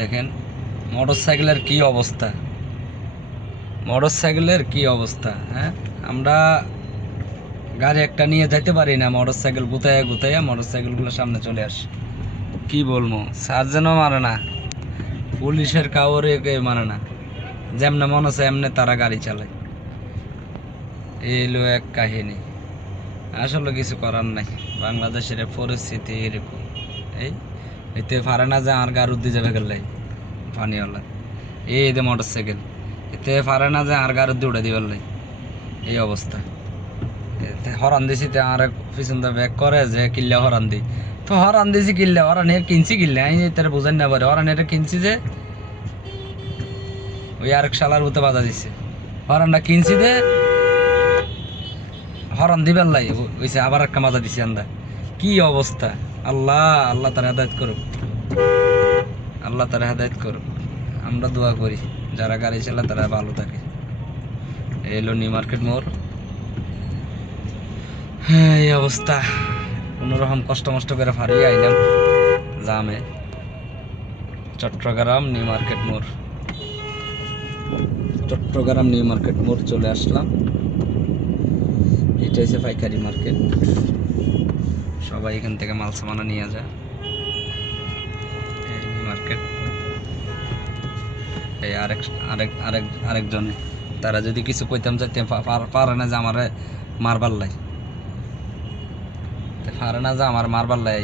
দেখেন মোটরসাইকেলের কি অবস্থা, মোটরসাইকেলের কি অবস্থা। হ্যাঁ, আমরা গাড়ি একটা নিয়ে যাইতে পারি না, মোটরসাইকেল গুতাইয়া গুতাইয়া মোটরসাইকেলগুলো সামনে চলে আসে। কি বলবো, সার্জেনও মানে না, পুলিশের কাউরে মানে না, যেমনে মনে হচ্ছে এমনি তারা গাড়ি চালায়। এইলো এক কাহিনী, আসলে কিছু করার নাই। বাংলাদেশের পরিস্থিতি এরকম। এই এতে পারে না যে আর গার উদ্দি যাবে গেলে পানিওয়ালা, এই যে মোটরসাইকেল এতে পারে না যে আর গার উদ্দি উঠে দিবার লাই, এই অবস্থা। এতে হরান দিছি তে আর পিছন দা ব্যাক করে যে কিল্লা হরান দি, তো হরান দিছি কিল্লা, হরান এর কিনছি কিল্লা আমি তারা বুঝেন না পারে, হরান এটা কিনছি যে ওই আরেক শালার মতো বাধা দিচ্ছে, হরানটা কিনছি যে হরন দিবার লাই ওইসে আবার একটা মাজা দিছি আন্দা। কি অবস্থা, আল্লাহ আল্লাহ তার হেদায়েত করুক, আল্লাহ তার হেদায়েত করুক। আমরা দোয়া করি যারা গাড়ি চালায় তারা ভালো থাকে। এলো নিউ মার্কেট মোড়, হ্যাঁ এই অবস্থা। কোনোরকম কষ্ট মষ্ট করে ফারিয়ে আইলাম জামে। চট্টগ্রাম নিউ মার্কেট মোড়, চট্টগ্রাম নিউ মার্কেট মোড় চলে আসলাম। এটা হচ্ছে পাইকারি মার্কেট, সবাই এখান থেকে মাল সামানা নিয়ে যায়। এই মার্কেট, এই আরেক আরেক আরেক আরেকজন তারা যদি কিছু কইতাম যাইতে পারে না যে আমার মারবার লাই, পারে না যে আমার মারবার লাই।